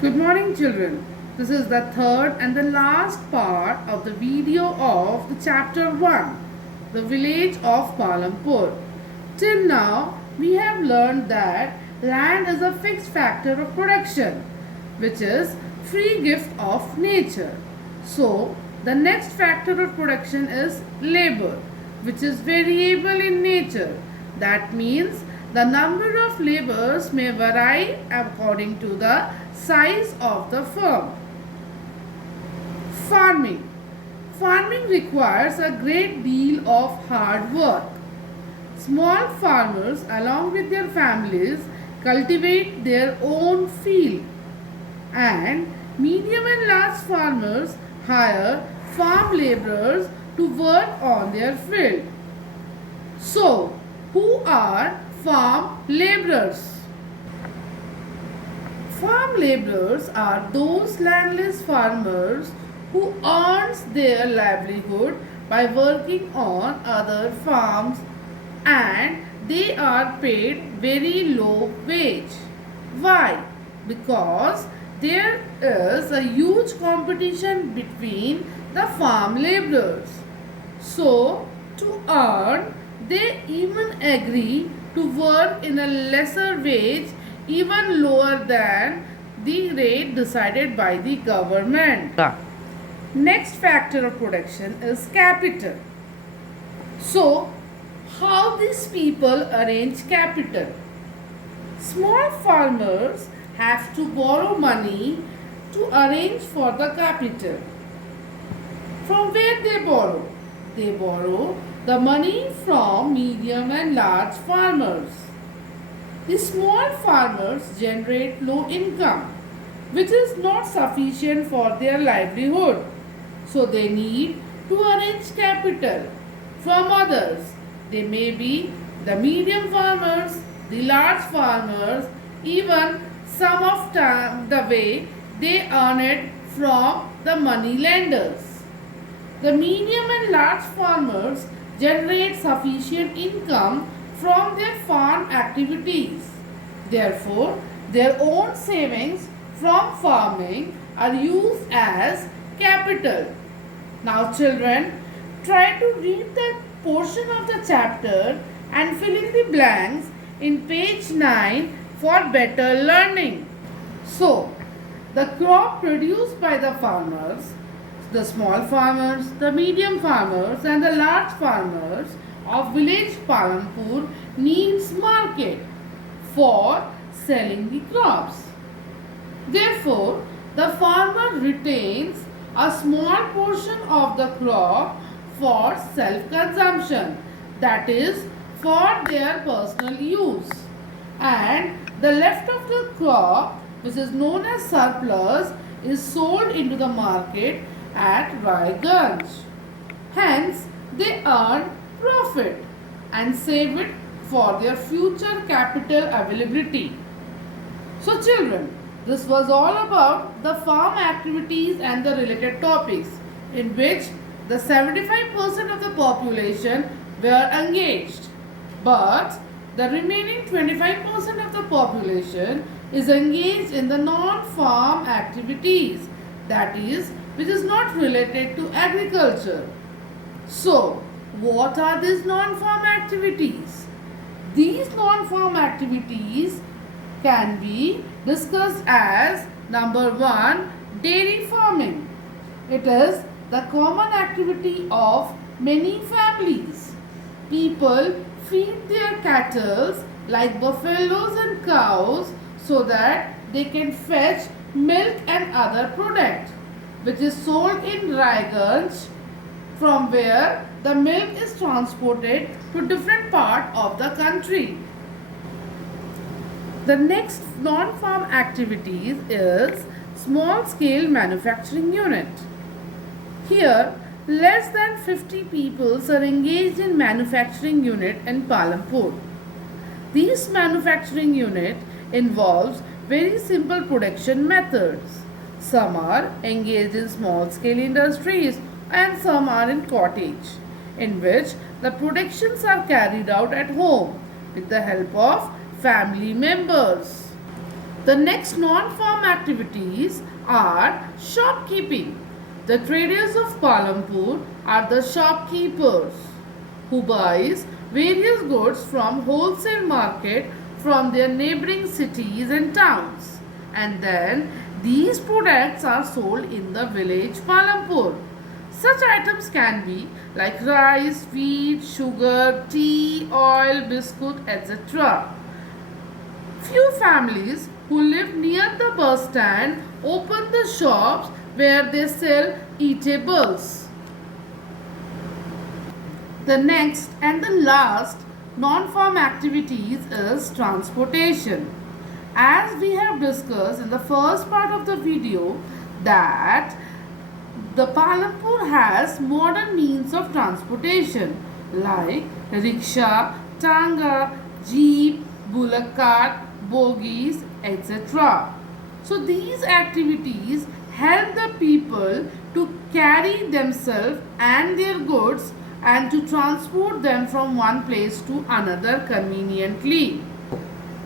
Good morning, children. This is the third and the last part of the video of the chapter 1, the village of Palampur. Till now, we have learned that land is a fixed factor of production, which is free gift of nature. So, the next factor of production is labor, which is variable in nature. That means the number of laborers may vary according to the size of the firm. Farming. Farming requires a great deal of hard work. Small farmers, along with their families, cultivate their own field, and medium and large farmers hire farm laborers to work on their field. So, who are farm laborers? Farm laborers are those landless farmers who earns their livelihood by working on other farms, and they are paid very low wage. Why? Because there is a huge competition between the farm laborers. So, to earn, they even agree to work in a lesser wage, even lower than the rate decided by the government. Next factor of production is capital. So, how these people arrange capital? Small farmers have to borrow money to arrange for the capital. From where they borrow? They borrow the money from medium and large farmers. The small farmers generate low income, which is not sufficient for their livelihood. So they need to arrange capital from others. They may be the medium farmers, the large farmers, even some of the way they earn it from the money lenders. The medium and large farmers generate sufficient income from their farm activities. Therefore, their own savings from farming are used as capital. Now, children, try to read that portion of the chapter and fill in the blanks in page 9 for better learning. So, the crop produced by the farmers, the small farmers, the medium farmers, and the large farmers of village Palampur needs market for selling the crops. Therefore, the farmer retains a small portion of the crop for self consumption, that is, for their personal use, and the left of the crop, which is known as surplus, is sold into the market at Raiganj. Hence, they earn profit and save it for their future capital availability. So, children, this was all about the farm activities and the related topics, in which the 75% of the population were engaged, but the remaining 25% of the population is engaged in the non-farm activities, that is, which is not related to agriculture. So, what are these non-farm activities? These non-farm activities can be discussed as number 1, dairy farming. It is the common activity of many families. People feed their cattle like buffaloes and cows so that they can fetch milk and other product, which is sold in Raiganj, from where the milk is transported to different part of the country. The next non-farm activities is small scale manufacturing unit. Here, less than 50 people are engaged in manufacturing unit in Palampur. This manufacturing unit involves very simple production methods. Some are engaged in small scale industries and some are in cottage, in which the productions are carried out at home with the help of family members. The next non-farm activities are shopkeeping. The traders of Palampur are the shopkeepers who buys various goods from wholesale market from their neighboring cities and towns, and then these products are sold in the village Palampur. Such items can be like rice, wheat, sugar, tea, oil, biscuit, etc. Few families who live near the bus stand open the shops where they sell eatables. The next and the last non-farm activities is transportation. As we have discussed in the first part of the video that the Palampur has modern means of transportation like rickshaw, tanga, jeep, bullock cart, bogies, etc. So these activities help the people to carry themselves and their goods and to transport them from one place to another conveniently.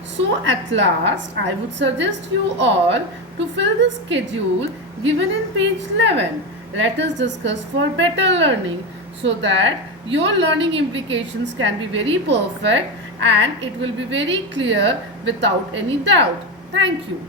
So at last, I would suggest you all to fill the schedule given in page 11. Let us discuss for better learning so that your learning implications can be very perfect and it will be very clear without any doubt. Thank you.